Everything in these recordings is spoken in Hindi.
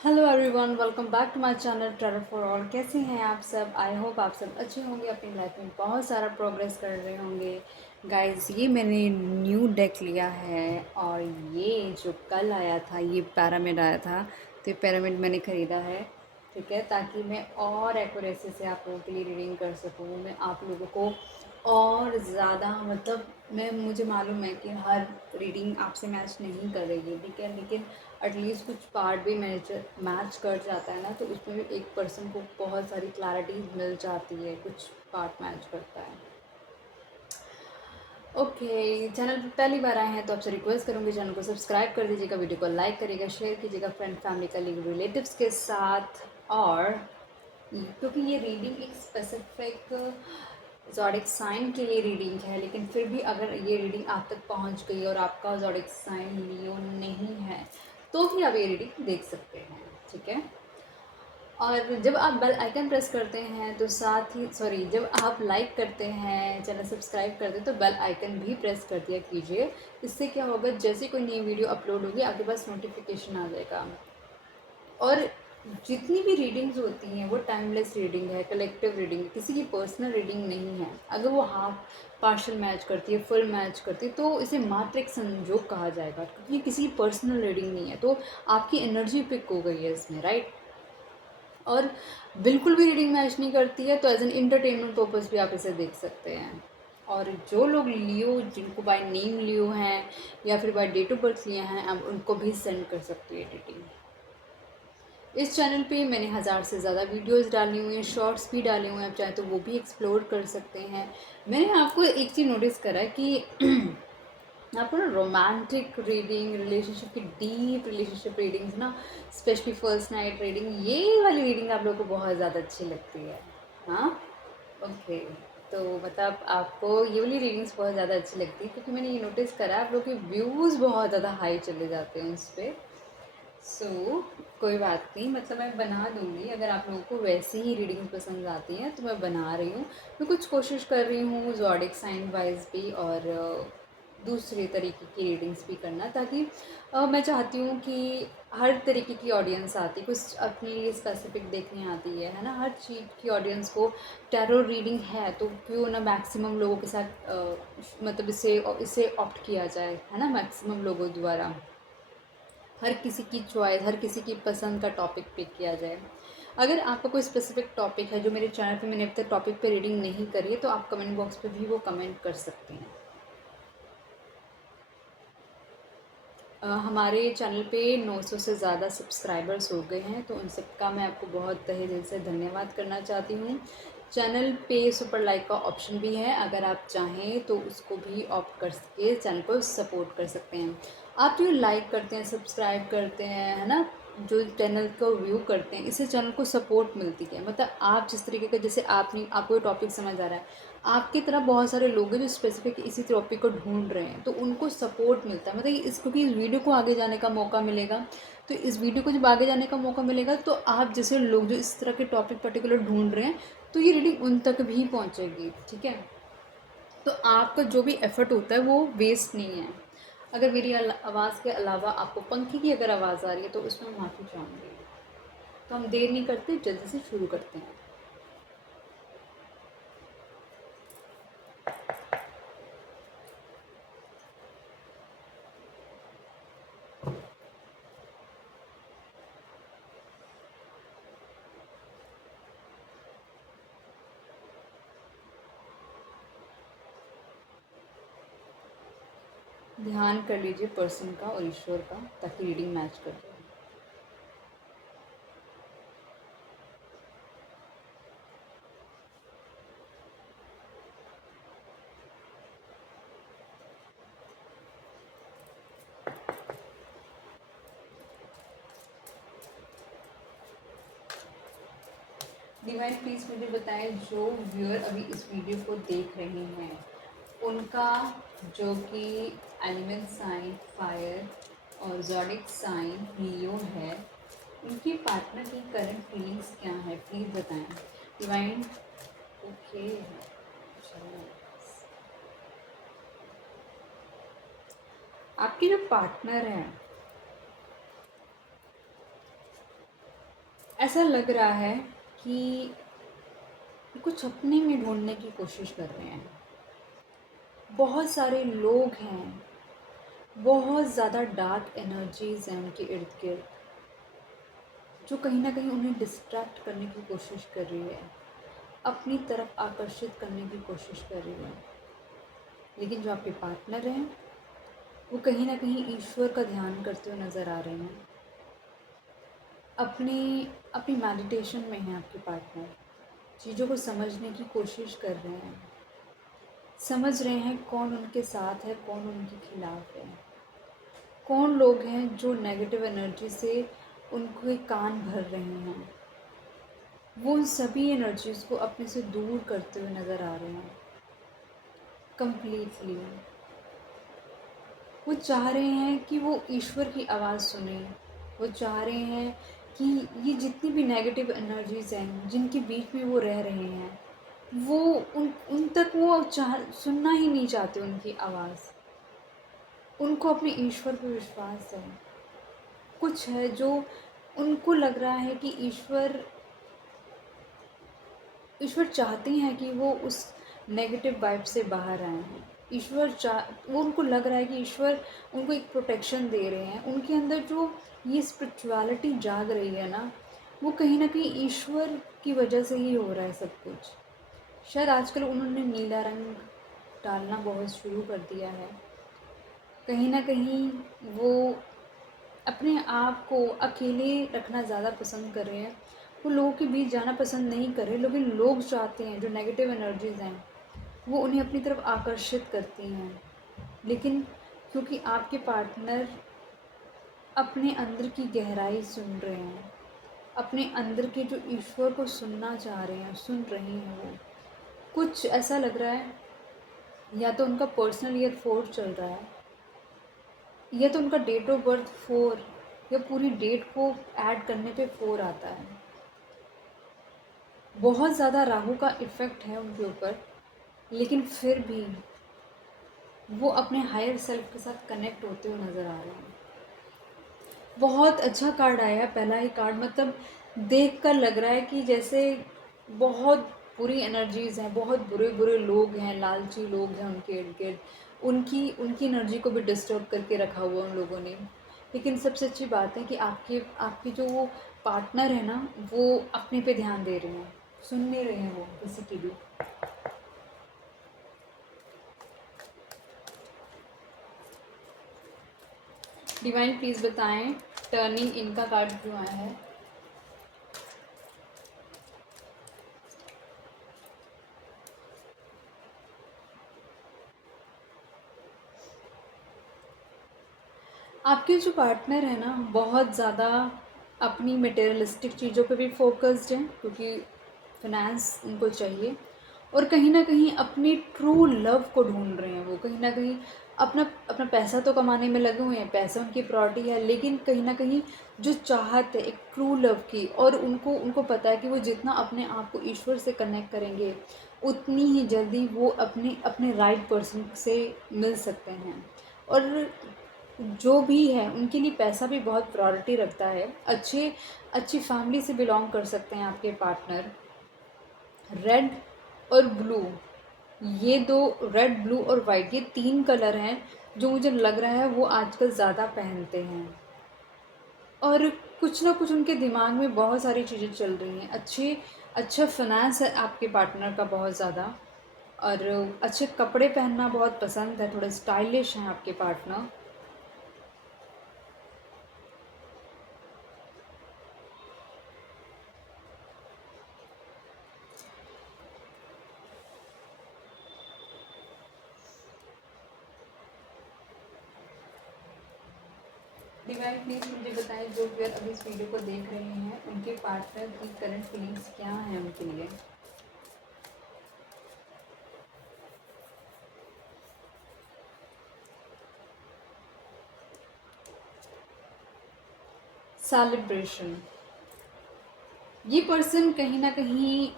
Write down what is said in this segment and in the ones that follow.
Hello everyone, welcome back to my channel travel for all. कैसे हैं आप सब? आई होप आप सब अच्छे होंगे, अपनी लाइफ में बहुत सारा प्रोग्रेस कर रहे होंगे। गाइस, ये मैंने न्यू डेक लिया है और ये जो कल आया था, ये पैरामिड आया था। तो ये पैरामिड मैंने ख़रीदा है, ठीक है, ताकि मैं और एक्यूरेसी से आप लोगों के लिए रीडिंग कर सकूँ। मैं आप लोगों को और ज़्यादा मतलब मैं मुझे मालूम है कि हर रीडिंग आपसे मैच नहीं करेगी, ठीक है, लेकिन एटलीस्ट कुछ पार्ट भी मैच कर जाता है ना, तो उसमें भी एक पर्सन को बहुत सारी क्लैरिटी मिल जाती है, कुछ पार्ट मैच करता है। ओके, चैनल पर पहली बार आए हैं तो आपसे रिक्वेस्ट करूँगी, चैनल को सब्सक्राइब कर दीजिएगा, वीडियो को लाइक करिएगा, शेयर कीजिएगा फ्रेंड फैमिली कलीग रिलेटिव्स के साथ। और क्योंकि ये रीडिंग एक स्पेसिफिक ज़ोडिक साइन के लिए रीडिंग है, लेकिन फिर भी अगर ये रीडिंग आप तक पहुंच गई और आपका ज़ोडिक साइन लियो नहीं है तो भी आप ये रीडिंग देख सकते हैं, ठीक है। और जब आप बेल आइकन प्रेस करते हैं तो साथ ही जब आप लाइक करते हैं, चैनल सब्सक्राइब करते हैं, तो बेल आइकन भी प्रेस कर दिया कीजिए। इससे क्या होगा, जैसे कोई नई वीडियो अपलोड होगी आपके पास नोटिफिकेशन आ जाएगा। और जितनी भी रीडिंग्स होती हैं वो टाइमलेस रीडिंग है, कलेक्टिव रीडिंग है, किसी की पर्सनल रीडिंग नहीं है। अगर वो हाफ पार्शल मैच करती है, फुल मैच करती है, तो इसे मात्र एक संयोग कहा जाएगा, क्योंकि ये किसी की पर्सनल रीडिंग नहीं है। तो आपकी एनर्जी पिक हो गई है इसमें, राइट। और बिल्कुल भी रीडिंग मैच नहीं करती है तो एज एन एंटरटेनमेंट पर्पज़ भी आप इसे देख सकते हैं। और जो लोग लियो, जिनको बाय नेम लियो हैं या फिर बाय डेट ऑफ बर्थ लिए हैं, आप उनको भी सेंड कर सकते हैं एडिटिंग। इस चैनल पे मैंने 1000 से ज़्यादा वीडियोस डाली हुई हैं, शॉर्ट्स भी डाले हुए हैं, आप चाहें तो वो भी एक्सप्लोर कर सकते हैं। मैंने आपको एक चीज़ नोटिस करा कि आपको ना रोमांटिक रीडिंग, रिलेशनशिप की डीप रिलेशनशिप रीडिंग्स ना, स्पेशली फर्स्ट नाइट रीडिंग, ये वाली रीडिंग आप लोगों को बहुत ज़्यादा अच्छी लगती है। हाँ, ओके। तो मतलब आपको ये वाली रीडिंग्स बहुत ज़्यादा अच्छी लगती है, क्योंकि मैंने ये नोटिस करा है आप लोग के व्यूज़ बहुत ज़्यादा हाई चले जाते हैं उस पर। कोई बात नहीं, मतलब मैं बना दूँगी। अगर आप लोगों को वैसी ही रीडिंग पसंद आती हैं तो मैं बना रही हूँ। मैं कुछ कोशिश कर रही हूँ ज़ोडिक साइन वाइज भी और दूसरे तरीके की रीडिंग्स भी करना, ताकि मैं चाहती हूँ कि हर तरीके की ऑडियंस आती है, कुछ अपने लिए स्पेसिफिक देखने आती है ना। हर चीज़ की ऑडियंस को टैरो रीडिंग है तो क्यों ना मैक्सिमम लोगों के साथ मतलब इसे इसे ऑप्ट किया जाए, है ना, मैक्सिमम लोगों द्वारा। हर किसी की चॉइस, हर किसी की पसंद का टॉपिक पिक किया जाए। अगर आपका कोई स्पेसिफिक टॉपिक है जो मेरे चैनल पे मैंने अब तक टॉपिक पे रीडिंग नहीं करी है, तो आप कमेंट बॉक्स पे भी वो कमेंट कर सकते हैं। हमारे चैनल पे 900 से ज़्यादा सब्सक्राइबर्स हो गए हैं, तो उन सब का मैं आपको बहुत तहे दिल से धन्यवाद करना चाहती हूँ। चैनल पे सुपर लाइक का ऑप्शन भी है, अगर आप चाहें तो उसको भी ऑप्ट करके चैनल को सपोर्ट कर सकते हैं। आप जो लाइक करते हैं, सब्सक्राइब करते हैं, है ना, जो चैनल को व्यू करते हैं, इससे चैनल को सपोर्ट मिलती है। मतलब आप जिस तरीके का, जैसे आपने आपको ये टॉपिक समझ आ रहा है, आपकी तरह बहुत सारे लोग हैं जो स्पेसिफिक इसी टॉपिक को ढूंढ रहे हैं, तो उनको सपोर्ट मिलता है। मतलब इस, क्योंकि इस वीडियो को आगे जाने का मौका मिलेगा, तो इस वीडियो को जब आगे जाने का मौका मिलेगा तो आप जैसे लोग जो इस तरह के टॉपिक पर्टिकुलर ढूंढ रहे हैं, तो ये रीडिंग उन तक भी पहुंचेगी, ठीक है। तो आपका जो भी एफर्ट होता है वो वेस्ट नहीं है। अगर मेरी आवाज़ के अलावा आपको पंखी की अगर आवाज़ आ रही है तो उसमें माफ़ी चाहूँगी। तो हम देर नहीं करते, जल्दी से शुरू करते हैं। ध्यान कर लीजिए पर्सन का और ईश्वर का, ताकि रीडिंग मैच कर जाए। डिवाइन प्लीज़ मुझे बताएं, जो व्यूअर अभी इस वीडियो को देख रहे हैं, उनका जो कि एलिमेंट साइन फायर और ज़ोडिक साइन लियो है, उनकी पार्टनर की करंट फीलिंग्स क्या है, प्लीज़ बताएं डिवाइन। ओके, चलो, आपके जो पार्टनर हैं ऐसा लग रहा है कि कुछ अपने में ढूंढने की कोशिश कर रहे हैं। बहुत सारे लोग हैं, बहुत ज़्यादा डार्क एनर्जीज़ हैं उनके इर्द गिर्द, जो कहीं ना कहीं उन्हें डिस्ट्रैक्ट करने की कोशिश कर रही है, अपनी तरफ आकर्षित करने की कोशिश कर रही है। लेकिन जो आपके पार्टनर हैं वो कहीं ना कहीं ईश्वर का ध्यान करते हुए नज़र आ रहे हैं। अपनी अपनी मेडिटेशन में है आपके पार्टनर, चीज़ों को समझने की कोशिश कर रहे हैं, समझ रहे हैं कौन उनके साथ है, कौन उनके खिलाफ है, कौन लोग हैं जो नेगेटिव एनर्जी से उनको कान भर रहे हैं। वो उन सभी एनर्जीज़ को अपने से दूर करते हुए नज़र आ रहे हैं कंप्लीटली। वो चाह रहे हैं कि वो ईश्वर की आवाज़ सुने। वो चाह रहे हैं कि ये जितनी भी नेगेटिव एनर्जीज़ हैं जिनके बीच में वो रह रहे हैं, वो उन उन तक वो सुनना ही नहीं चाहते उनकी आवाज़। उनको अपने ईश्वर पर विश्वास है। कुछ है जो उनको लग रहा है कि ईश्वर ईश्वर चाहते हैं कि वो उस नेगेटिव वाइब से बाहर आए हैं। वो उनको लग रहा है कि ईश्वर उनको एक प्रोटेक्शन दे रहे हैं। उनके अंदर जो ये स्पिरिचुअलिटी जाग रही है ना, वो कहीं ना कहीं ईश्वर की वजह से ही हो रहा है सब कुछ। शायद आजकल उन्होंने नीला रंग डालना बहुत शुरू कर दिया है। कहीं ना कहीं वो अपने आप को अकेले रखना ज़्यादा पसंद कर रहे हैं। वो लोगों के बीच जाना पसंद नहीं कर रहे, लेकिन लोग चाहते हैं, जो नेगेटिव एनर्जीज़ हैं वो उन्हें अपनी तरफ आकर्षित करती हैं। लेकिन क्योंकि आपके पार्टनर अपने अंदर की गहराई सुन रहे हैं, अपने अंदर के जो ईश्वर को सुनना चाह रहे हैं, सुन रहे हैं, वो कुछ ऐसा लग रहा है, या तो उनका पर्सनल ईयर 4 चल रहा है, या तो उनका डेट ऑफ बर्थ 4, या पूरी डेट को ऐड करने पे 4 आता है। बहुत ज़्यादा राहु का इफ़ेक्ट है उनके ऊपर, लेकिन फिर भी वो अपने हायर सेल्फ के साथ कनेक्ट होते हुए नज़र आ रहे हैं। बहुत अच्छा कार्ड आया पहला ही कार्ड, मतलब देख कर लग रहा है कि जैसे बहुत बुरी एनर्जीज़ हैं, बहुत बुरे बुरे लोग हैं, लालची लोग हैं उनके इर्द गिर्द। उनकी उनकी एनर्जी को भी डिस्टर्ब करके रखा हुआ उन लोगों ने। लेकिन सबसे अच्छी बात है कि आपकी जो वो पार्टनर है ना, वो अपने पे ध्यान दे रहे हैं, सुन नहीं रहे हैं वो किसी की भी। डिवाइन प्लीज़ बताएं टर्निंग इनका कार्ड क्यों आया है। आपके जो पार्टनर है ना, बहुत ज़्यादा अपनी मटेरियलिस्टिक चीज़ों पे भी फोकस्ड हैं, क्योंकि फिनेंस उनको चाहिए, और कहीं ना कहीं अपनी ट्रू लव को ढूंढ रहे हैं। वो कहीं ना कहीं अपना अपना पैसा तो कमाने में लगे हुए हैं, पैसा उनकी प्रायोरिटी है, लेकिन कहीं ना कहीं जो चाहत है एक ट्रू लव की, और उनको उनको पता है कि वो जितना अपने आप को ईश्वर से कनेक्ट करेंगे, उतनी ही जल्दी वो अपने अपने राइट पर्सन से मिल सकते हैं। और जो भी है उनके लिए पैसा भी बहुत प्रायोरिटी रखता है। अच्छी फैमिली से बिलोंग कर सकते हैं आपके पार्टनर। रेड और ब्लू, ये दो, रेड ब्लू और वाइट, ये 3 कलर हैं जो मुझे लग रहा है वो आजकल ज़्यादा पहनते हैं। और कुछ ना कुछ उनके दिमाग में बहुत सारी चीज़ें चल रही हैं। अच्छा फिनेंस है आपके पार्टनर का बहुत ज़्यादा, और अच्छे कपड़े पहनना बहुत पसंद है, थोड़े स्टाइलिश हैं आपके पार्टनर। डिवाइन प्लीज़ मुझे बताएं जो भी अभी इस वीडियो को देख रहे हैं, उनके पार्टनर की करंट फीलिंग्स क्या हैं उनके लिए। सेलिब्रेशन, ये पर्सन कहीं ना कहीं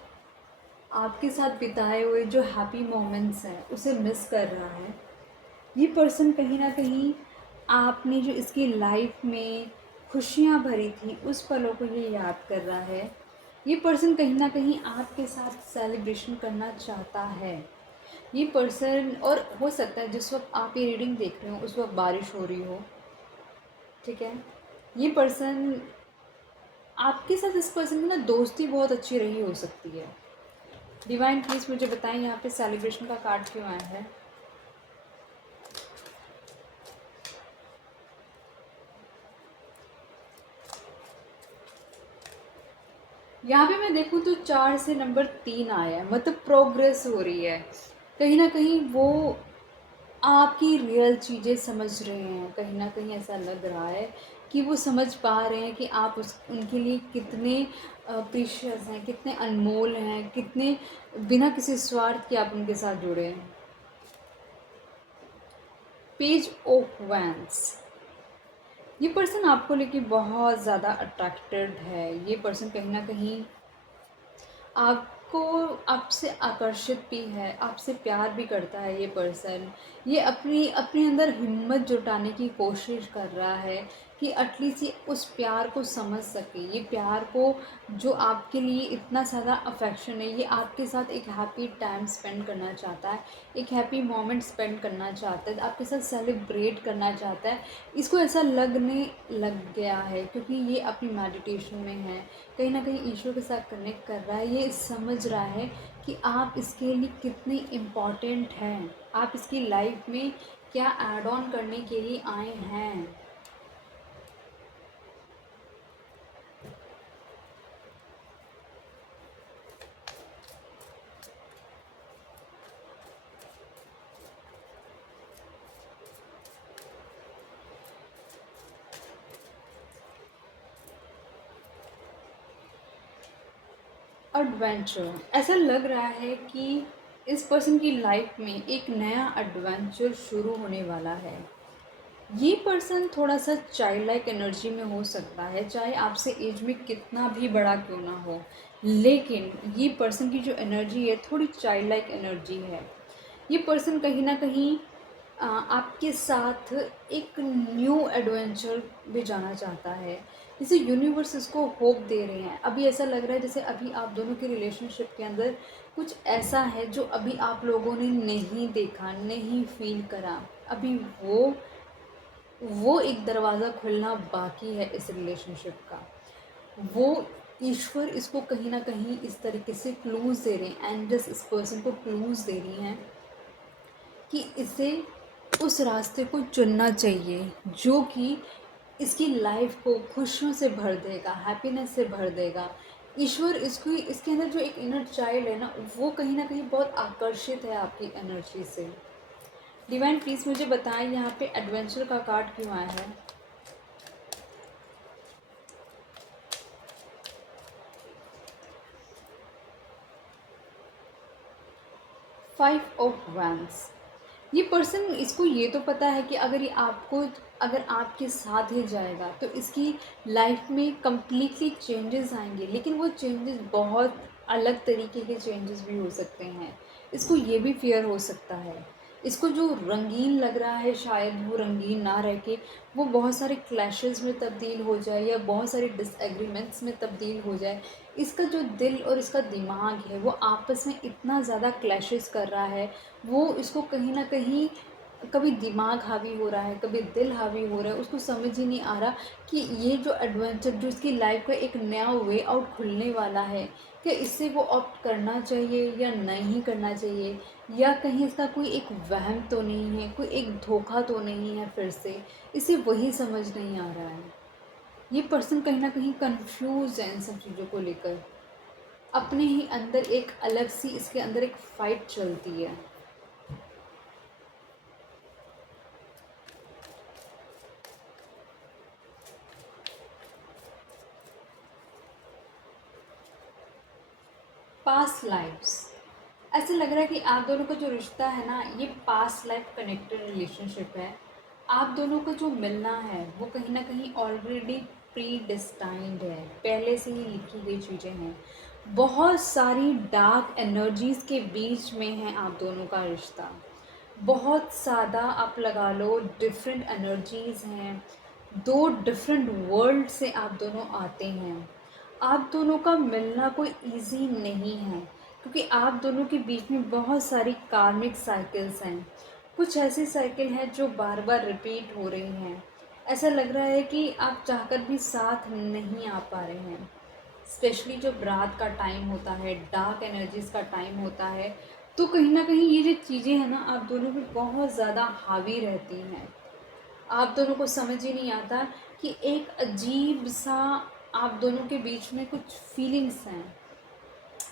आपके साथ बिताए हुए जो हैप्पी मोमेंट्स हैं उसे मिस कर रहा है। ये पर्सन कहीं ना कहीं आपने जो इसकी लाइफ में खुशियाँ भरी थी उस पलों को ये याद कर रहा है। ये पर्सन कहीं न कहीं आपके साथ सेलिब्रेशन करना चाहता है। ये पर्सन, और हो सकता है जिस वक़्त आप ये रीडिंग देख रहे हो उस वक़्त बारिश हो रही हो, ठीक है? ये पर्सन आपके साथ, इस पर्सन की ना दोस्ती बहुत अच्छी रही हो सकती है। डिवाइन प्लीज़ मुझे बताएं यहाँ पे सेलिब्रेशन का कार्ड क्यों आया है? यहाँ पे मैं देखूँ तो 4 से नंबर 3 आया है, मतलब प्रोग्रेस हो रही है। कहीं न कहीं वो आपकी रियल चीज़ें समझ रहे हैं। कहीं न कहीं ऐसा लग रहा है कि वो समझ पा रहे हैं कि आप उस उनके लिए कितने प्रीशियस हैं, कितने अनमोल हैं, कितने बिना किसी स्वार्थ के आप उनके साथ जुड़े हैं। Page of wands. ये पर्सन आपको लेके बहुत ज़्यादा अट्रैक्टेड है। ये पर्सन कहीं न कहीं आपको, आपसे आकर्षित भी है, आपसे प्यार भी करता है ये पर्सन। ये अपनी अपने अंदर हिम्मत जुटाने की कोशिश कर रहा है कि एटलीस्ट ये उस प्यार को समझ सके। ये प्यार को, जो आपके लिए इतना ज़्यादा अफेक्शन है, ये आपके साथ एक हैप्पी टाइम स्पेंड करना चाहता है, एक हैप्पी मोमेंट स्पेंड करना चाहता है, आपके साथ सेलिब्रेट करना चाहता है। इसको ऐसा लगने लग गया है क्योंकि ये अपनी मेडिटेशन में है, कहीं ना कहीं ईश्वर के साथ कनेक्ट कर रहा है। ये समझ रहा है कि आप इसके लिए कितने इम्पॉर्टेंट हैं, आप इसकी लाइफ में क्या ऐड ऑन करने के लिए आए हैं। एडवेंचर, ऐसा लग रहा है कि इस पर्सन की लाइफ में एक नया एडवेंचर शुरू होने वाला है। ये पर्सन थोड़ा सा चाइल्ड लाइक एनर्जी में हो सकता है, चाहे आपसे एज में कितना भी बड़ा क्यों ना हो, लेकिन ये पर्सन की जो एनर्जी है थोड़ी चाइल्ड लाइक एनर्जी है। ये पर्सन कहीं ना कहीं आपके साथ एक न्यू एडवेंचर में जाना चाहता है। जैसे यूनिवर्स इसको होप दे रहे हैं। अभी ऐसा लग रहा है जैसे अभी आप दोनों के रिलेशनशिप के अंदर कुछ ऐसा है जो अभी आप लोगों ने नहीं देखा, नहीं फील करा। अभी वो एक दरवाज़ा खुलना बाकी है इस रिलेशनशिप का। वो ईश्वर इसको कहीं ना कहीं इस तरीके से क्लूज़ दे रहे हैं, एंजल्स इस पर्सन को क्लूज़ दे रही हैं कि इसे उस रास्ते को चुनना चाहिए जो कि इसकी लाइफ को खुशियों से भर देगा, हैप्पीनेस से भर देगा। ईश्वर इसको, इसके अंदर जो एक इनर चाइल्ड है ना, वो कहीं ना कहीं बहुत आकर्षित है आपकी एनर्जी से। डिवाइन प्लीज़ मुझे बताएं यहाँ पे एडवेंचर का कार्ड क्यों आया है? 5 ऑफ वैंड्स। ये पर्सन, इसको ये तो पता है कि अगर ये आपको, अगर आपके साथ ही जाएगा तो इसकी लाइफ में कम्प्लीटली चेंजेस आएंगे, लेकिन वो चेंजेस बहुत अलग तरीके के चेंजेस भी हो सकते हैं। इसको ये भी फियर हो सकता है। इसको जो रंगीन लग रहा है शायद वो रंगीन ना रह के वो बहुत सारे क्लैशेस में तब्दील हो जाए या बहुत सारे डिसएग्रीमेंट्स में तब्दील हो जाए। इसका जो दिल और इसका दिमाग है वो आपस में इतना ज़्यादा क्लैशेस कर रहा है। वो इसको कहीं ना कहीं, कभी दिमाग हावी हो रहा है, कभी दिल हावी हो रहा है, उसको समझ ही नहीं आ रहा कि ये जो एडवेंचर, जो इसकी लाइफ का एक नया वे आउट खुलने वाला है, क्या इससे वो ऑप्ट करना चाहिए या नहीं करना चाहिए, या कहीं इसका कोई एक वहम तो नहीं है, कोई एक धोखा तो नहीं है फिर से। इसे वही समझ नहीं आ रहा है। ये पर्सन कहीं ना कहीं कंफ्यूज है इन सब चीज़ों को लेकर। अपने ही अंदर एक अलग सी, इसके अंदर एक फाइट चलती है। पास्ट लाइफ्स, ऐसे लग रहा है कि आप दोनों का जो रिश्ता है ना, ये पास्ट लाइफ कनेक्टेड रिलेशनशिप है। आप दोनों का जो मिलना है वो कहीं ना कहीं ऑलरेडी प्री डिस्टाइंड है, पहले से ही लिखी गई चीज़ें हैं। बहुत सारी डार्क एनर्जीज़ के बीच में है आप दोनों का रिश्ता। बहुत ज़्यादा आप लगा लो डिफरेंट एनर्जीज़ हैं, दो डिफरेंट वर्ल्ड से आप दोनों आते हैं। आप दोनों का मिलना कोई इजी नहीं है, क्योंकि आप दोनों के बीच में बहुत सारी कार्मिक साइकिल्स हैं। कुछ ऐसी साइकिल हैं जो बार बार रिपीट हो रही हैं। ऐसा लग रहा है कि आप चाहकर भी साथ नहीं आ पा रहे हैं। स्पेशली जब रात का टाइम होता है, डार्क एनर्जीज का टाइम होता है, तो कहीं ना कहीं ये जो चीज़ें हैं ना, आप दोनों पे बहुत ज़्यादा हावी रहती हैं। आप दोनों को समझ ही नहीं आता कि एक अजीब सा आप दोनों के बीच में कुछ फीलिंग्स हैं।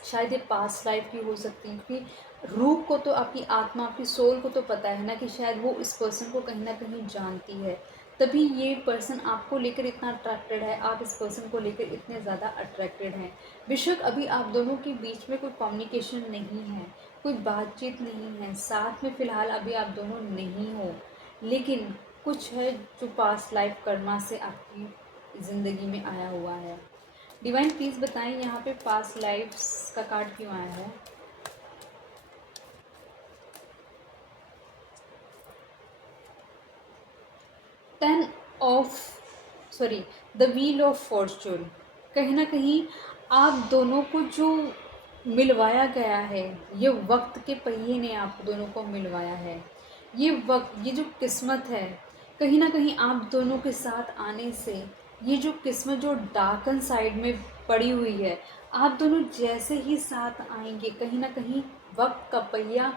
शायद ये पास्ट लाइफ की हो सकती है, क्योंकि रूह को तो, आपकी आत्मा, आपकी सोल को तो पता है ना कि शायद वो इस पर्सन को कहीं ना कहीं जानती है। तभी ये पर्सन आपको लेकर इतना अट्रैक्टेड है, आप इस पर्सन को लेकर इतने ज़्यादा अट्रैक्टेड हैं। बेशक अभी आप दोनों के बीच में कोई कम्युनिकेशन नहीं है, कोई बातचीत नहीं है, साथ में फ़िलहाल अभी आप दोनों नहीं हो, लेकिन कुछ है जो पास्ट लाइफ कर्मा से आपकी ज़िंदगी में आया हुआ है। डिवाइन प्लीज़ बताएं यहाँ पे पास्ट लाइफ्स का कार्ड क्यों आया है। 10 of, sorry, the wheel of Fortune. कहीं ना कहीं आप दोनों को जो मिलवाया गया है, ये वक्त के पहिए ने आप दोनों को मिलवाया है। ये वक्त, ये जो किस्मत है, कहीं ना कहीं आप दोनों के साथ आने से ये जो किस्मत जो डार्कन साइड में पड़ी हुई है, आप दोनों जैसे ही साथ आएंगे, कहीं ना कहीं वक्त का पहिया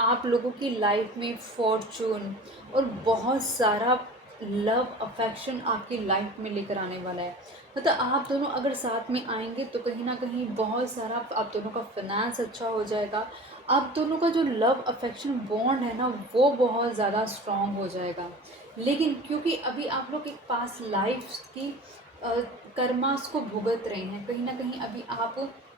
आप लोगों की लाइफ में फॉर्चून और बहुत सारा लव अफेक्शन आपकी लाइफ में लेकर आने वाला है। मतलब आप दोनों अगर साथ में आएंगे तो कहीं ना कहीं बहुत सारा आप दोनों का फाइनेंस अच्छा हो जाएगा। आप दोनों का जो लव अफेक्शन बॉन्ड है ना, वो बहुत ज़्यादा स्ट्रॉन्ग हो जाएगा। लेकिन क्योंकि अभी आप लोग एक पास लाइफ की कर्मास को भुगत रहे हैं, कहीं ना कहीं अभी आप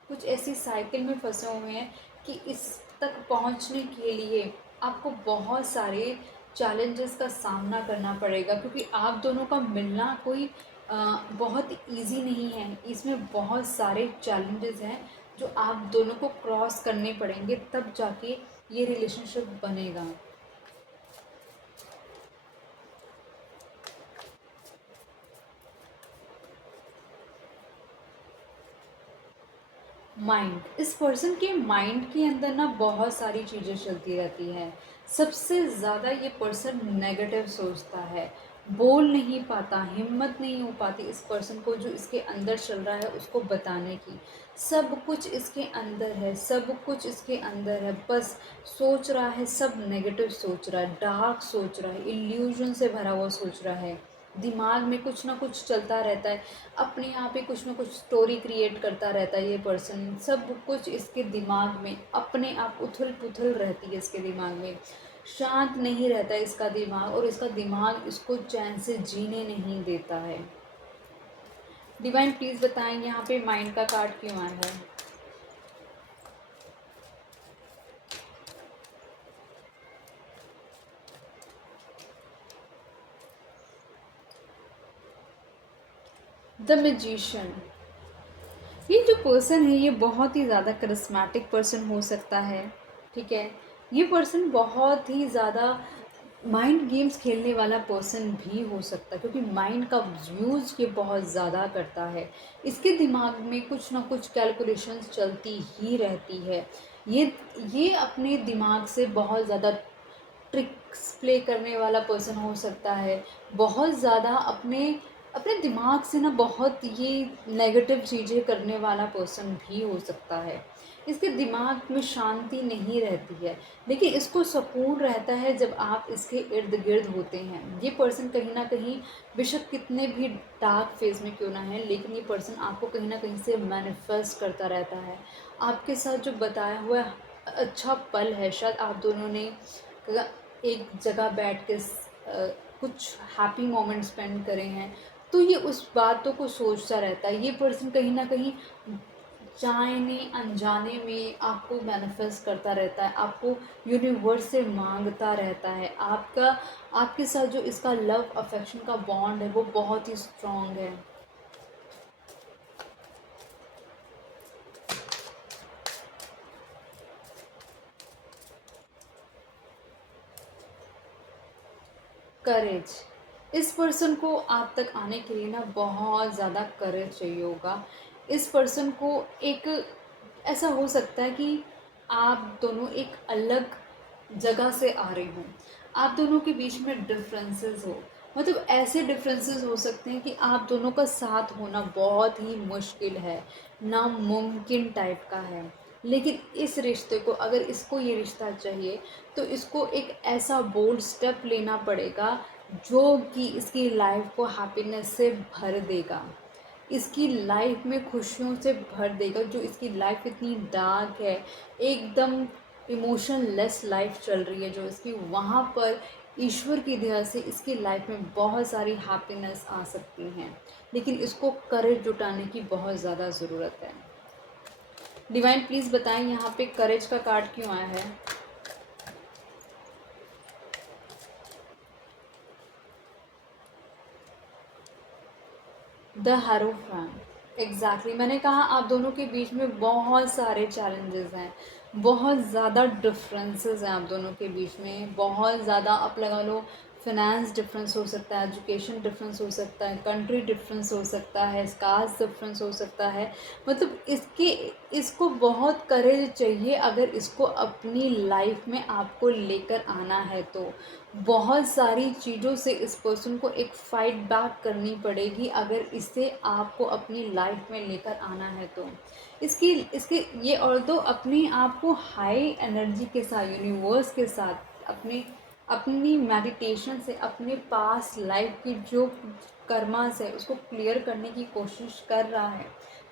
कुछ ऐसी साइकिल में फंसे हुए हैं कि इस तक पहुंचने के लिए आपको बहुत सारे चैलेंजेस का सामना करना पड़ेगा, क्योंकि आप दोनों का मिलना कोई बहुत इजी नहीं है। इसमें बहुत सारे चैलेंजेस हैं जो आप दोनों को क्रॉस करने पड़ेंगे, तब जाके ये रिलेशनशिप बनेगा। माइंड, इस पर्सन के माइंड के अंदर ना बहुत सारी चीज़ें चलती रहती हैं। सबसे ज़्यादा ये पर्सन नेगेटिव सोचता है, बोल नहीं पाता, हिम्मत नहीं हो पाती इस पर्सन को जो इसके अंदर चल रहा है उसको बताने की। सब कुछ इसके अंदर है, सब कुछ इसके अंदर है, बस सोच रहा है, सब नेगेटिव सोच रहा है, डार्क सोच रहा है, इल्यूजन से भरा हुआ सोच रहा है। दिमाग में कुछ ना कुछ चलता रहता है, अपने आप ही कुछ ना कुछ स्टोरी क्रिएट करता रहता है ये पर्सन। सब कुछ इसके दिमाग में अपने आप उथल पुथल रहती है, इसके दिमाग में शांत नहीं रहता है इसका दिमाग, और इसका दिमाग इसको चैन से जीने नहीं देता है। डिवाइन प्लीज़ बताएं यहाँ पे माइंड का कार्ड क्यों आया है। The magician. ये जो पर्सन है ये बहुत ही ज़्यादा करिस्मेटिक पर्सन हो सकता है, ठीक है। ये पर्सन बहुत ही ज़्यादा माइंड गेम्स खेलने वाला पर्सन भी हो सकता है, क्योंकि माइंड का यूज़ ये बहुत ज़्यादा करता है। इसके दिमाग में कुछ ना कुछ कैलकुलेशंस चलती ही रहती है। ये अपने दिमाग से बहुत ज़्यादा ट्रिक्स प्ले करने वाला पर्सन हो सकता है। बहुत ज़्यादा अपने अपने दिमाग से ना बहुत ये नेगेटिव चीज़ें करने वाला पर्सन भी हो सकता है। इसके दिमाग में शांति नहीं रहती है, लेकिन इसको सुकून रहता है जब आप इसके इर्द गिर्द होते हैं। ये पर्सन कहीं ना कहीं बेशक कितने भी डार्क फेज में क्यों ना है, लेकिन ये पर्सन आपको कहीं ना कहीं से मैनिफेस्ट करता रहता है। आपके साथ जो बताया हुआ अच्छा पल है, शायद आप दोनों ने एक जगह बैठ के कुछ हैप्पी मोमेंट स्पेंड करे हैं, तो ये उस बातों को सोचता रहता है। ये पर्सन कहीं ना कहीं जाने अनजाने में आपको मैनिफेस्ट करता रहता है, आपको यूनिवर्स से मांगता रहता है। आपके साथ जो इसका लव अफेक्शन का बॉन्ड है वो बहुत ही स्ट्रॉन्ग है। करेज, इस पर्सन को आप तक आने के लिए ना बहुत ज़्यादा करेज चाहिए होगा। इस पर्सन को एक ऐसा हो सकता है कि आप दोनों एक अलग जगह से आ रहे हों, आप दोनों के बीच में डिफरेंसेस हो, मतलब ऐसे डिफरेंसेस हो सकते हैं कि आप दोनों का साथ होना बहुत ही मुश्किल है, नामुमकिन टाइप का है। लेकिन इस रिश्ते को, अगर इसको ये रिश्ता चाहिए, तो इसको एक ऐसा बोल्ड स्टेप लेना पड़ेगा जो कि इसकी लाइफ को हैप्पीनेस से भर देगा, इसकी लाइफ में खुशियों से भर देगा। जो इसकी लाइफ इतनी डार्क है, एकदम इमोशनलेस लाइफ चल रही है जो इसकी, वहाँ पर ईश्वर की दया से इसकी लाइफ में बहुत सारी हैप्पीनेस आ सकती हैं। लेकिन इसको करेज जुटाने की बहुत ज़्यादा ज़रूरत है। डिवाइन प्लीज़ बताएं यहाँ पे करेज का कार्ड क्यों आया है। द हैरोफैंट, एग्जैक्टली मैंने कहा आप दोनों के बीच में बहुत सारे चैलेंजेस हैं, बहुत ज़्यादा डिफरेंसेस हैं आप दोनों के बीच में, बहुत ज़्यादा आप लगा लो फिनेंस डिफरेंस हो सकता है, एजुकेशन डिफरेंस हो सकता है, कंट्री डिफरेंस हो सकता है, कास्ट डिफरेंस हो सकता है। मतलब इसको बहुत करेज चाहिए अगर इसको अपनी लाइफ में आपको लेकर आना है तो। बहुत सारी चीज़ों से इस पर्सन को एक फ़ाइट बैक करनी पड़ेगी अगर इसे आपको अपनी लाइफ में लेकर आना है तो। इसकी इसके ये, और तो अपने आप को हाई एनर्जी के साथ, यूनिवर्स के साथ, अपनी मेडिटेशन से अपने पास लाइफ की जो कर्मास है उसको क्लियर करने की कोशिश कर रहा है।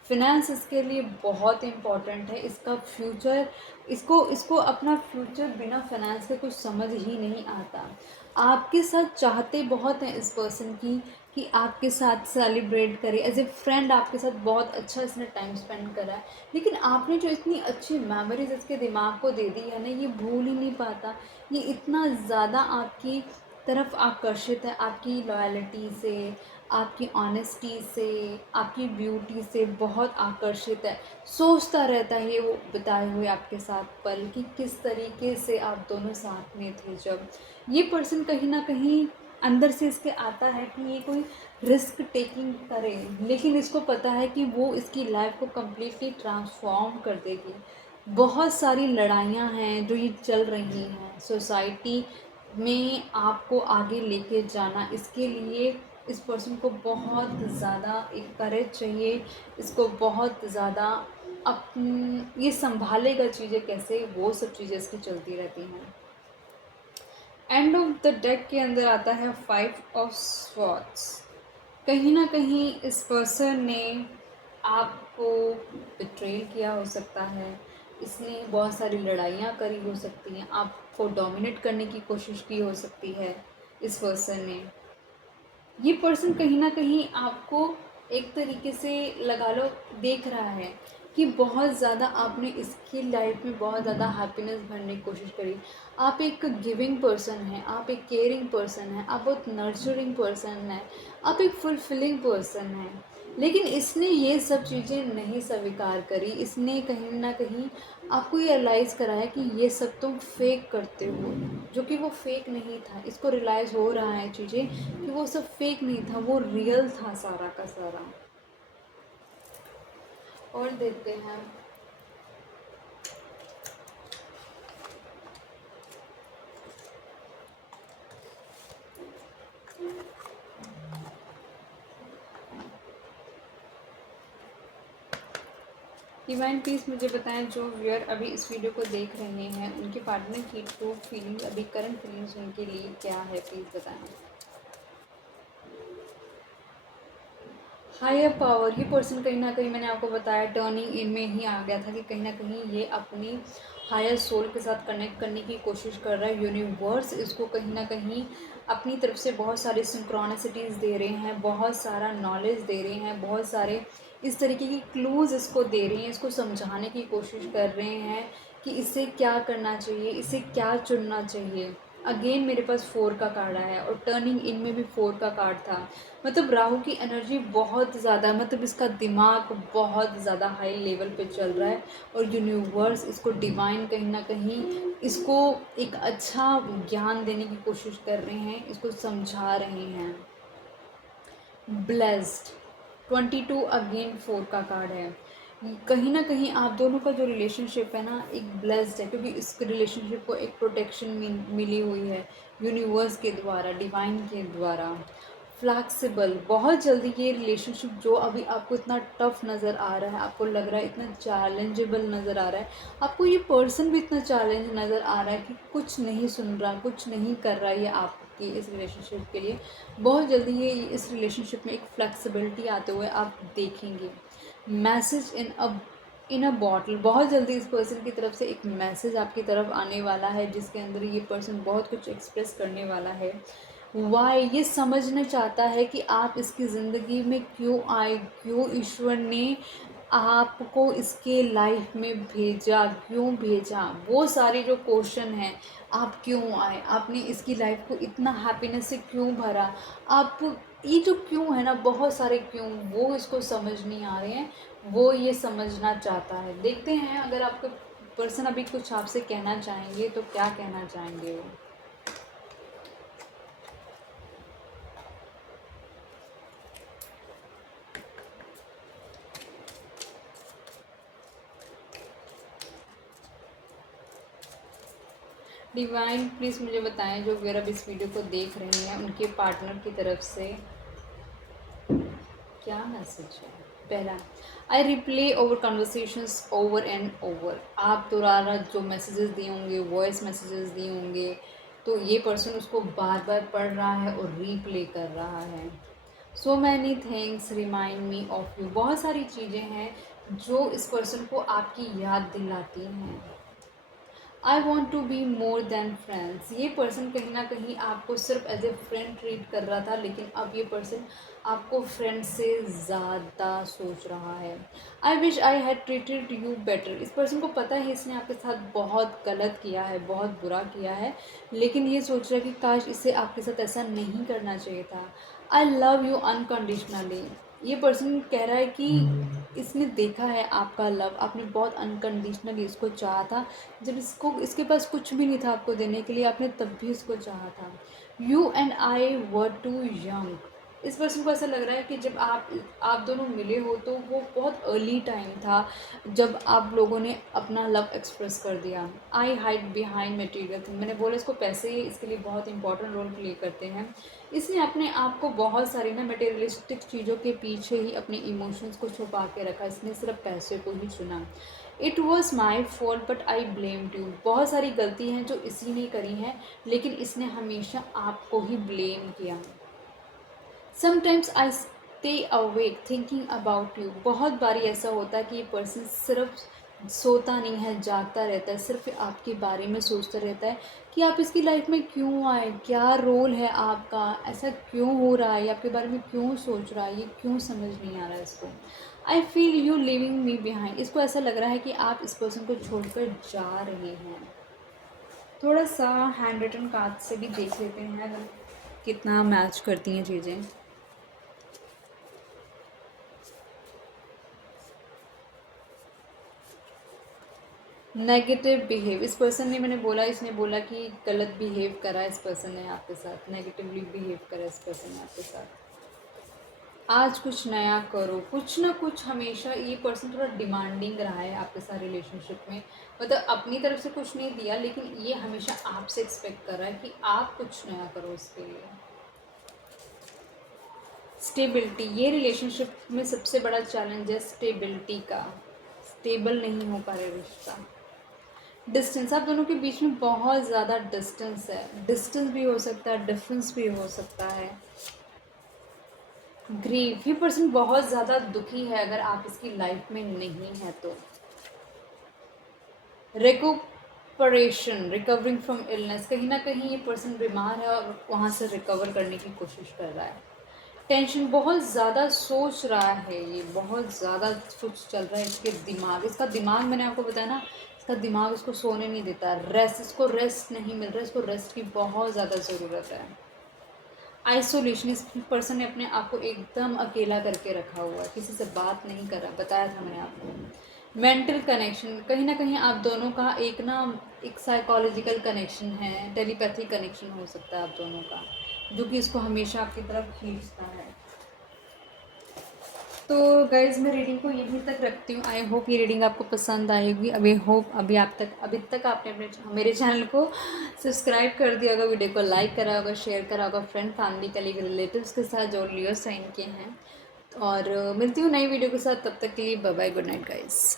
फिनेंस इसके लिए बहुत इम्पॉर्टेंट है, इसका फ्यूचर, इसको इसको अपना फ्यूचर बिना फाइनेंस के कुछ समझ ही नहीं आता। आपके साथ चाहते बहुत हैं इस पर्सन की कि आपके साथ सेलिब्रेट करे, एज ए फ्रेंड आपके साथ बहुत अच्छा इसने टाइम स्पेंड करा है। लेकिन आपने जो इतनी अच्छी मेमोरीज इसके दिमाग को दे दी है ना, ये भूल ही नहीं पाता। ये इतना ज़्यादा आपकी तरफ आकर्षित है, आपकी लॉयल्टी से, आपकी ऑनेस्टी से, आपकी ब्यूटी से बहुत आकर्षित है। सोचता रहता है ये वो बिताए हुए आपके साथ पल कि किस तरीके से आप दोनों साथ में थे। जब ये पर्सन कहीं ना कहीं अंदर से इसके आता है कि ये कोई रिस्क टेकिंग करे, लेकिन इसको पता है कि वो इसकी लाइफ को कम्प्लीटली ट्रांसफॉर्म कर देगी। बहुत सारी लड़ाइयाँ हैं जो ये चल रही हैं सोसाइटी में, आपको आगे लेके जाना, इसके लिए इस पर्सन को बहुत ज़्यादा एक करेज चाहिए। इसको बहुत ज़्यादा ये संभालेगा चीज़ें कैसे, वो सब चीज़ें इसकी चलती रहती हैं। एंड ऑफ द डेक के अंदर आता है 5 ऑफ स्वॉर्ड्स। कहीं ना कहीं इस पर्सन ने आपको बिट्रेल किया हो सकता है, इसने बहुत सारी लड़ाइयाँ करी हो सकती हैं, आपको डोमिनेट करने की कोशिश की हो सकती है इस पर्सन ने। ये पर्सन कहीं ना कहीं आपको एक तरीके से लगा लो देख रहा है कि बहुत ज़्यादा आपने इसकी लाइफ में बहुत ज़्यादा हैप्पीनेस भरने की कोशिश करी। आप एक गिविंग पर्सन हैं, आप एक केयरिंग पर्सन हैं, आप बहुत नर्चरिंग पर्सन हैं, आप एक फुलफिलिंग पर्सन हैं। लेकिन इसने ये सब चीज़ें नहीं स्वीकार करी, इसने कहीं ना कहीं आपको ये रियलाइज़ कराया कि ये सब तुम फेक करते हो, जो कि वो फेक नहीं था। इसको रियलाइज़ हो रहा है चीज़ें कि वो सब फेक नहीं था, वो रियल था सारा का सारा। और देखते हैं डिवाइन प्लीज़ मुझे बताएं जो व्यूअर अभी इस वीडियो को देख रहे हैं उनके पार्टनर की ट्रू फीलिंग, अभी करंट फीलिंग्स उनके लिए क्या है, प्लीज़ बताएं। हायर पावर, ये पर्सन कहीं ना कहीं मैंने आपको बताया टर्निंग इन में ही आ गया था कि कहीं ना कहीं ये अपनी हायर सोल के साथ कनेक्ट करने की कोशिश कर रहा है। यूनिवर्स इसको कहीं ना कहीं अपनी तरफ से बहुत सारे सिंक्रोनिसिटीज़ दे रहे हैं, बहुत सारा नॉलेज दे रहे हैं, बहुत सारे इस तरीके की क्लूज़ इसको दे रही हैं, इसको समझाने की कोशिश कर रहे हैं कि इसे क्या करना चाहिए, इसे क्या चुनना चाहिए। अगेन मेरे पास 4 का कार्ड आया है और टर्निंग इन में भी 4 का कार्ड था। मतलब राहु की एनर्जी बहुत ज़्यादा, मतलब इसका दिमाग बहुत ज़्यादा हाई लेवल पे चल रहा है और यूनिवर्स इसको डिवाइन कहीं ना कहीं इसको एक अच्छा ज्ञान देने की कोशिश कर रहे हैं, इसको समझा रहे हैं। ब्लेस्ड 22 अगेन 4 का कार्ड है। कहीं ना कहीं आप दोनों का जो रिलेशनशिप है ना एक ब्लेस्ड है, क्योंकि इस रिलेशनशिप को एक प्रोटेक्शन मिली हुई है यूनिवर्स के द्वारा, डिवाइन के द्वारा। फ्लैक्सिबल, बहुत जल्दी ये रिलेशनशिप जो अभी आपको इतना टफ नज़र आ रहा है, आपको लग रहा है इतना चैलेंजेबल नज़र आ रहा है, आपको ये पर्सन भी इतना चैलेंज नज़र आ रहा है कि कुछ नहीं सुन रहा, कुछ नहीं कर रहा है ये आपकी इस रिलेशनशिप के लिए, बहुत जल्दी ये इस रिलेशनशिप में एक फ्लेक्सिबिलिटी आते हुए आप देखेंगे। मैसेज इन अ बॉटल, बहुत जल्दी इस पर्सन की तरफ से एक मैसेज आपकी तरफ आने वाला है जिसके अंदर ये पर्सन बहुत कुछ एक्सप्रेस करने वाला है। वाई, ये समझना चाहता है कि आप इसकी ज़िंदगी में क्यों आए, क्यों ईश्वर ने आपको इसके लाइफ में भेजा, क्यों भेजा, वो सारे जो क्वेश्चन हैं, आप क्यों आए, आपने इसकी लाइफ को इतना हैप्पीनेस से क्यों भरा, आप ये जो क्यों है ना, बहुत सारे क्यों, वो इसको समझ नहीं आ रहे हैं, वो ये समझना चाहता है। देखते हैं अगर आपका पर्सन अभी कुछ आपसे कहना चाहेंगे तो क्या कहना चाहेंगे वो। डिवाइन प्लीज़ मुझे बताएं जो अगर अब इस वीडियो को देख रही हैं उनके पार्टनर की तरफ से क्या मैसेज है। पहला, I replay over conversations over and over, आप दोबारा जो मैसेजेस दिए होंगे, वॉइस मैसेजेस दिए होंगे, तो ये पर्सन उसको बार बार पढ़ रहा है और रीप्ले कर रहा है। So many things remind me of you, बहुत सारी चीज़ें हैं जो इस पर्सन को आपकी याद दिलाती हैं। I want to be more than friends, ये पर्सन कहीं ना कहीं आपको सिर्फ एज ए फ्रेंड ट्रीट कर रहा था, लेकिन अब ये पर्सन आपको फ्रेंड से ज़्यादा सोच रहा है। I wish I had treated you better, इस पर्सन को पता है इसने आपके साथ बहुत गलत किया है, बहुत बुरा किया है, लेकिन ये सोच रहा है कि काश इसे आपके साथ ऐसा नहीं करना चाहिए था। आई लव यू अनकंडीशनली, ये पर्सन कह रहा है कि इसने देखा है आपका लव, आपने बहुत अनकंडीशनली इसको चाहा था, जब इसको इसके पास कुछ भी नहीं था आपको देने के लिए, आपने तब भी इसको चाहा था। You and I were too young, इस पर्सन को ऐसा लग रहा है कि जब आप दोनों मिले हो तो वो बहुत अर्ली टाइम था जब आप लोगों ने अपना लव एक्सप्रेस कर दिया। आई हाइड बिहाइंड मटेरियल थिंग, मैंने बोला इसको पैसे इसके लिए बहुत इंपॉर्टेंट रोल प्ले करते हैं। इसने अपने आप को बहुत सारी ना मटेरियलिस्टिक चीज़ों के पीछे ही अपने इमोशंस को छुपा के रखा, इसने सिर्फ पैसे को ही चुना। It was my fault but I blamed you, बहुत सारी गलती हैं जो इसी ने करी हैं, लेकिन इसने हमेशा आपको ही ब्लेम किया। Sometimes I stay awake thinking about you, बहुत बारी ऐसा होता है कि ये पर्सन सिर्फ सोता नहीं है, जागता रहता है, सिर्फ आपके बारे में सोचता रहता है कि आप इसकी लाइफ में क्यों आए, क्या रोल है आपका, ऐसा क्यों हो रहा है, आपके बारे में क्यों सोच रहा है, ये क्यों समझ नहीं आ रहा है इसको। I feel you living me behind, इसको ऐसा लग रहा है कि आप इस पर्सन को छोड़कर जा रहे हैं। थोड़ा सा हैंड रिटन कार्ड से भी देख लेते हैं कितना मैच करती हैं चीज़ें। नेगेटिव बिहेव, इस पर्सन ने, मैंने बोला इसने बोला कि गलत बिहेव करा इस पर्सन ने आपके साथ, नेगेटिवली बिहेव करा इस पर्सन ने आपके साथ। आज कुछ नया करो, कुछ ना कुछ हमेशा ये पर्सन थोड़ा डिमांडिंग रहा है आपके साथ रिलेशनशिप में, मतलब अपनी तरफ से कुछ नहीं दिया, लेकिन ये हमेशा आपसे एक्सपेक्ट कर रहा है कि आप कुछ नया करो उसके लिए। स्टेबिलिटी, ये रिलेशनशिप में सबसे बड़ा चैलेंज है स्टेबिलिटी का, स्टेबल नहीं हो पा रहा रिश्ता। डिस्टेंस, आप दोनों के बीच में बहुत ज़्यादा डिस्टेंस है, डिस्टेंस भी हो सकता है, डिफरेंस भी हो सकता है। ग्रीव, ये पर्सन बहुत ज़्यादा दुखी है अगर आप इसकी लाइफ में नहीं है तो। रिकवरेशन, रिकवरिंग फ्रॉम इलनेस, कहीं ना कहीं ये पर्सन बीमार है और वहाँ से रिकवर करने की कोशिश कर रहा है। टेंशन, बहुत ज़्यादा सोच रहा है, ये बहुत ज़्यादा कुछ चल रहा है इसके दिमाग, इसका दिमाग मैंने आपको बताया ना इसका दिमाग इसको सोने नहीं देता, इसको रेस्ट नहीं मिल रहा, इसको रेस्ट की बहुत ज़्यादा ज़रूरत है। आइसोलेशन, इस पर्सन ने अपने आप को एकदम अकेला करके रखा हुआ है, किसी से बात नहीं कर रहा, बताया था मैंने आपको। मेंटल कनेक्शन, कहीं ना कहीं आप दोनों का एक साइकोलॉजिकल कनेक्शन है, टेलीपैथी कनेक्शन हो सकता है आप दोनों का, जो कि इसको हमेशा आपकी तरफ खींचता है। तो गाइज़ मैं रीडिंग को यहीं तक रखती हूँ। आई होप ये रीडिंग आपको पसंद आएगी। अभी तक आपने मेरे चैनल को सब्सक्राइब कर दिया होगा, वीडियो को लाइक करा होगा, शेयर करा होगा, फ्रेंड फैमिली कलीग रिलेटिव्स के साथ जो लियो साइन के हैं। और मिलती हूँ नई वीडियो के साथ, तब तक के लिए bye bye, good night guys.